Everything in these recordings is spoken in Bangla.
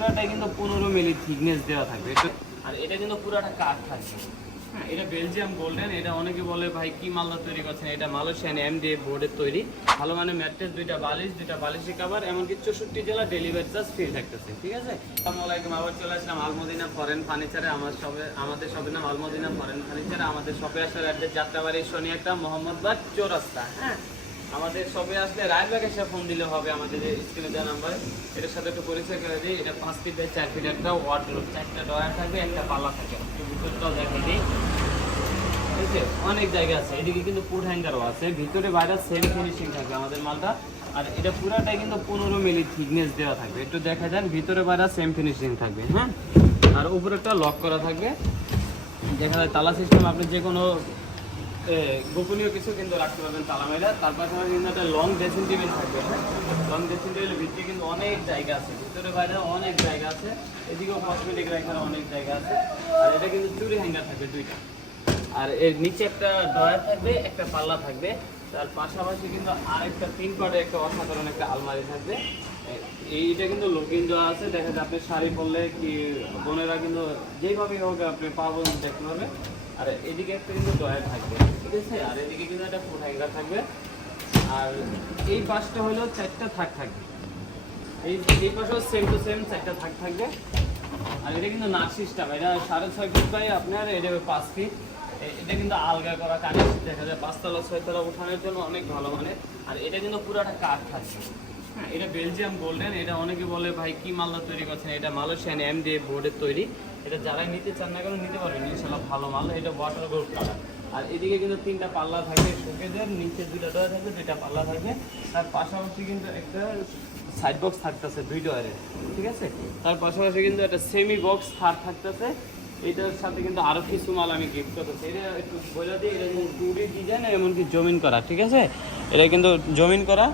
পুরাটাই কিন্তু পনেরো মিলি থিকনেস দেওয়া থাকবে। এটা- আর এটা কিন্তু পুরাটা কাঠ থাকবে। হ্যাঁ এটা বেলজিয়াম গোল্ডেন এটা অনেকে বলে ভাই কি মালদা তৈরি করছেন? এটা মালয়েশিয়ান এমডিএ বোর্ডের তৈরি। ভালো মানে ম্যাট্রেস দুইটা বালিশ দুইটা বালিশি কাভার এমনকি চৌষট্টি জেলা ডেলিভারি চার্জ ফ্রি থাকতেছে ঠিক আছে? আসসালামু আলাইকুম আবার চলে আসলাম আলমদিনা ফরেন ফার্নিচারে আমার সবে আমাদের শপের নাম আলমদিনা ফরেন ফার্নিচার আমাদের শপে আসার অ্যাড্রেস যাত্রাবাড়ি শনি একটা মোহাম্মদবাগ চৌরাস্তা হ্যাঁ? আমাদের সবে আসলে রায়বাগ এসে ফোন দিলে হবে আমাদের যে স্ক্রিনে দেওয়া নাম্বার এটার সাথে একটু পরিচয় করে দিই, এটা পাঁচ ফিট বাই চার ফিট একটা ওয়ার্ডরোব চারটা ডয়ার থাকবে, একটা পাল্লা থাকে ভিতরটাও দেখাই দিই। ঠিক আছে? অনেক জায়গা আছে, এদিকে কিন্তু পুট হ্যাঙ্গারও আছে। ভিতরে বাইরে সেম ফিনিশিং থাকবে আমাদের মালটা। আর এটা পুরাটাই কিন্তু পনেরো মিলি থিকনেস দেওয়া থাকবে। একটু দেখা যান ভিতরে বাইরে সেম ফিনিশিং থাকবে হ্যাঁ? আর উপরেরটা লক করা থাকবে। দেখা যায় তালা সিস্টেম আপনি যে কোনো গোপনীয় কিছু কিন্তু রাখতে পারবেন তালা মেরা তার পাশাপাশি কিন্তু একটা লং ড্রেসিং টেবিল থাকবে লং ড্রেসিং টেবিলের ভিতরে কিন্তু অনেক জায়গা আছে। ভিতরে বাইরে অনেক জায়গা আছে। এদিকেও কসমেটিক রাখার অনেক জায়গা আছে। আর এটা কিন্তু চুরি হ্যাঙ্গার থাকবে দুইটা। আর এর নিচে একটা ড্রয়ার থাকবে, একটা পাল্লা থাকবে। তার পাশাপাশি কিন্তু আরেকটা তিন পার্টের একটা অসাধারণ একটা আলমারি থাকবে। এইটা কিন্তু লুকিং দেওয়া আছে। দেখা যায় আপনি শাড়ি পরলে কি বোনেরা কিন্তু যেভাবে হোক আপনি পাবো দেখতে পারবে আর এদিকে একটা কিন্তু ড্রয়ার থাকবে ঠিক আছে? আর এদিকে কিন্তু একটা ফুড হ্যাঙ্গার থাকবে। আর এই পাশটা হলো চারটা থাক থাকবে। এই এই পাশেও সেম টু সেম চারটা থাক থাকবে। আর এটা কিন্তু নাট সিস্টেম এটা সাড়ে ছয় ফিট বাই আপনার, এটা পাঁচ ফিট এটা কিন্তু আলগা করা কাঠের দেখা যায় পাঁচতলা, ছয়তলা উঠানোর জন্য অনেক ভালো মানে। আর এটা কিন্তু পুরাটা কাঠ থাকছে এটা বেলজিয়াম গোল্ডেন, এটা অনেকে বলে, ভাই, কি মালদা তৈরি করছেন? এটা মালয়েশিয়ান এমডিএ বোর্ডের তৈরি। এটা যারাই নিতে চান না কেন, নিতে পারবেন। ইনশাল্লাহ ভালো মাল। এটা ওয়াটার গোল্ড কালার আর এদিকে কিন্তু তিনটা পাল্লা থাকবে, শোকেজের, নিচে দুইটা ডয়া থাকবে, দুইটা পাল্লা থাকবে। তার পাশাপাশি কিন্তু একটা সাইড বক্স থাকতেছে দুই ডয়ারের ঠিক আছে? তার পাশাপাশি কিন্তু একটা সেমি বক্স থার থাকতেছে। এটার সাথে কিন্তু আরও কিছু মাল আমি গিফট করতেছি। এটা একটু বলে দিই, এটা কিন্তু টুডি ডিজাইন এমনকি জমিন করা, ঠিক আছে? এটা কিন্তু জমিন করা।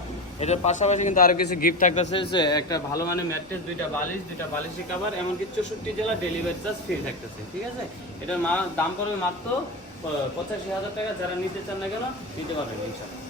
এটার পাশাপাশি কিন্তু আরও কিছু গিফট থাকতেছে যে একটা ভালো মানে ম্যাট্রেস, দুইটা বালিশ, দুইটা বালিশি কাভার এমনকি চৌষট্টি জেলা ডেলিভারি চার্জ ফ্রি থাকতেছে, ঠিক আছে? এটার দাম পড়বে মাত্র পঁচাশি হাজার টাকা, যারা নিতে চান না কেন, নিতে পারবেন ইনশাল্লাহ